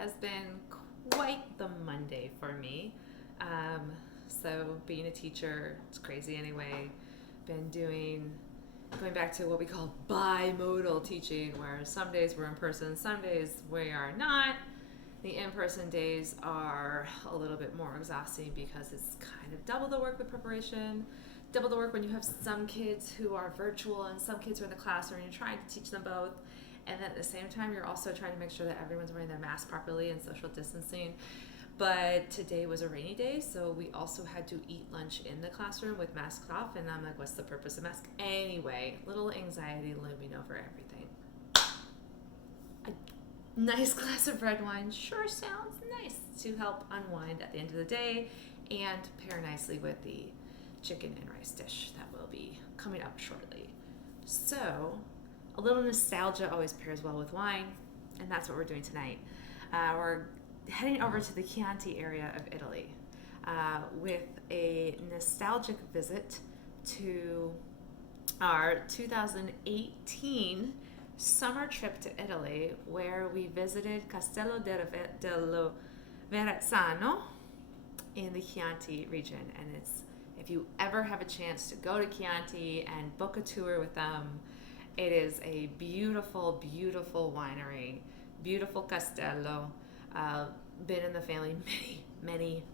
has been quite the Monday for me. So being a teacher, it's crazy anyway. Been going back to what we call bimodal teaching, where some days we're in person, some days we are not. The in-person days are a little bit more exhausting because it's kind of double the work with preparation, double the work when you have some kids who are virtual and some kids who are in the classroom and you're trying to teach them both. And then at the same time, you're also trying to make sure that everyone's wearing their mask properly and social distancing. But today was a rainy day, so we also had to eat lunch in the classroom with masks off. And I'm like, what's the purpose of mask? Anyway, little anxiety looming over everything. A nice glass of red wine sure sounds nice to help unwind at the end of the day and pair nicely with the chicken and rice dish that will be coming up shortly. So, a little nostalgia always pairs well with wine, and that's what we're doing tonight. We're heading over to the Chianti area of Italy with a nostalgic visit to our 2018 summer trip to Italy, where we visited Castello dello Verrazano in the Chianti region. And if you ever have a chance to go to Chianti and book a tour with them, it is a beautiful, beautiful winery, beautiful castello. Been in the family many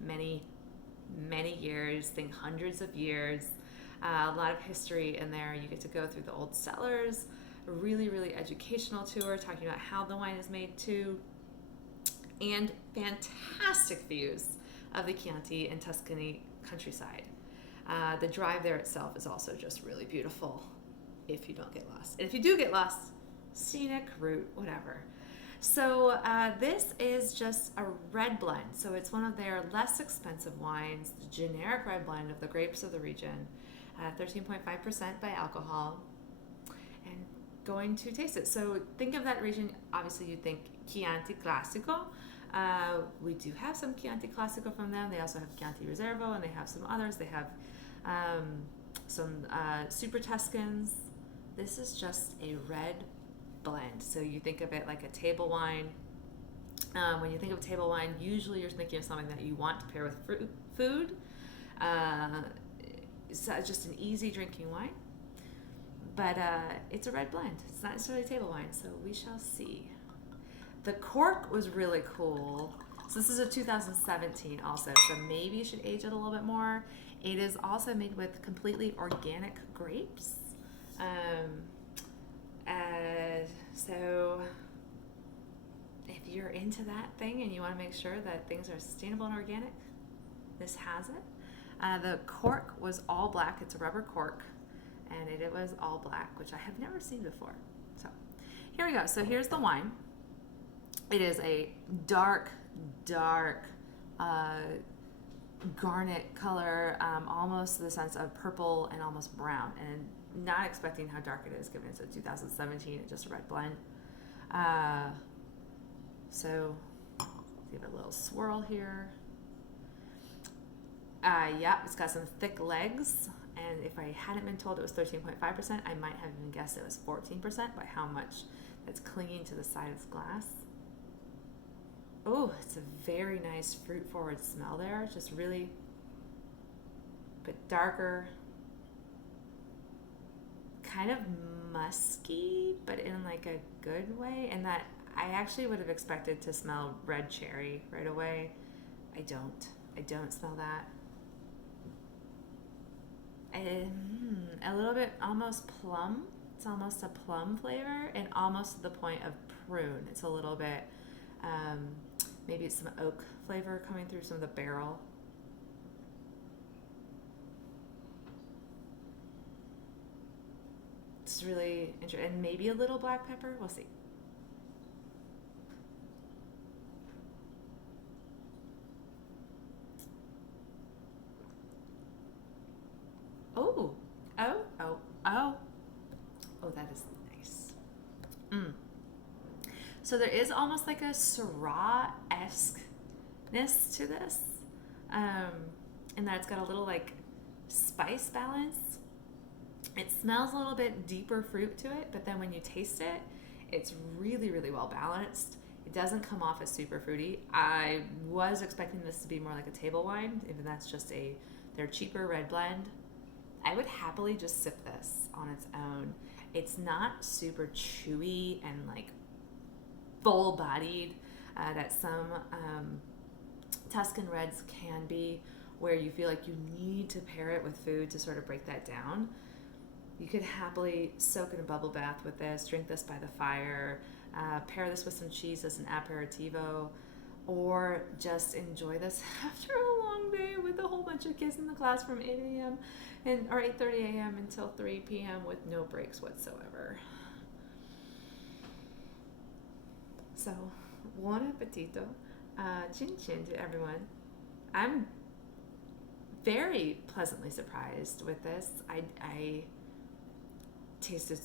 years, think hundreds of years. A lot of history in there. You get to go through the old cellars, a really, really educational tour talking about how the wine is made too, and fantastic views of the Chianti and Tuscany countryside. The drive there itself is also just really beautiful if you don't get lost. And if you do get lost, scenic route, whatever. So this is just a red blend. So it's one of their less expensive wines, the generic red blend of the grapes of the region, 13.5% by alcohol, and going to taste it. So think of that region, obviously you think Chianti Classico. We do have some Chianti Classico from them. They also have Chianti Reservo, and they have some others. They have some Super Tuscans. This is just a red blend. So you think of it like a table wine. When you think of table wine, usually you're thinking of something that you want to pair with food. It's just an easy drinking wine. But it's a red blend. It's not necessarily table wine, so we shall see. The cork was really cool. So this is a 2017 also, so maybe you should age it a little bit more. It is also made with completely organic grapes. So if you're into that thing and you want to make sure that things are sustainable and organic, this has it. The cork was all black. It's a rubber cork, and it was all black, which I have never seen before. So here we go. So here's the wine. It is a dark garnet color, almost the sense of purple and almost brown, and not expecting how dark it is given it's a 2017 and just a red blend. So give it a little swirl here. Yeah, it's got some thick legs, and if I hadn't been told it was 13.5%, I might have even guessed it was 14% by how much that's clinging to the side of this glass. Oh, it's a very nice fruit-forward smell there. Just really a bit darker, kind of musky, but in like a good way. And that I actually would have expected to smell red cherry right away. I don't smell that. And a little bit almost plum. It's almost a plum flavor, and almost to the point of prune. It's a little bit, maybe it's some oak flavor coming through some of the barrel. It's really interesting, and maybe a little black pepper. We'll see. Oh, oh, that is nice. So there is almost like a Syrah-esque-ness to this, in that it's got a little like spice balance. It smells a little bit deeper fruit to it, but then when you taste it, it's really, really well balanced. It doesn't come off as super fruity. I was expecting this to be more like a table wine, even that's just their cheaper red blend. I would happily just sip this on its own. It's not super chewy and like full bodied that some Tuscan reds can be, where you feel like you need to pair it with food to sort of break that down. You could happily soak in a bubble bath with this, drink this by the fire, pair this with some cheese as an aperitivo, or just enjoy this after a long day with a whole bunch of kids in the class from 8 a.m. Or 8:30 a.m. until 3 p.m. with no breaks whatsoever. So, buon appetito. Chin chin to everyone. I'm very pleasantly surprised with this. I tasted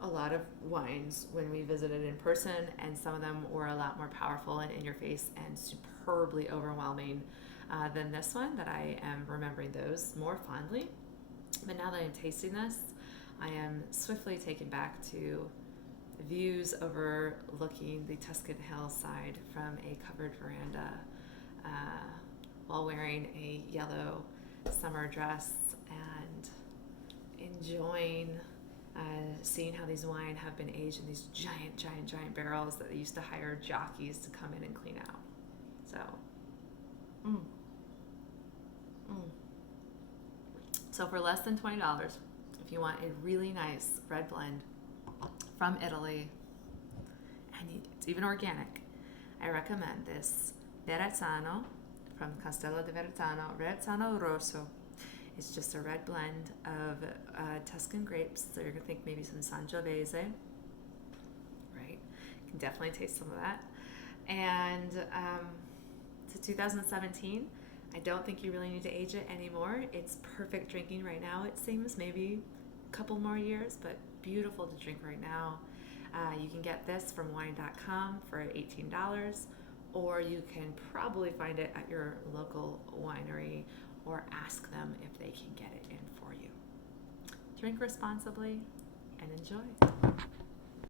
a lot of wines when we visited in person, and some of them were a lot more powerful and in your face and superbly overwhelming than this one, that I am remembering those more fondly. But now that I'm tasting this, I am swiftly taken back to views overlooking the Tuscan hillside from a covered veranda while wearing a yellow summer dress and enjoying seeing how these wine have been aged in these giant barrels that they used to hire jockeys to come in and clean out. So, So for less than $20, if you want a really nice red blend from Italy, and it's even organic, I recommend this Verrazano from Castello di Verrazano Rosso. It's just a red blend of Tuscan grapes. So you're going to think maybe some Sangiovese, right? You can definitely taste some of that. And to 2017, I don't think you really need to age it anymore. It's perfect drinking right now. It seems maybe a couple more years, but beautiful to drink right now. You can get this from wine.com for $18, or you can probably find it at your local winery, or ask them if they can get it in for you. Drink responsibly and enjoy.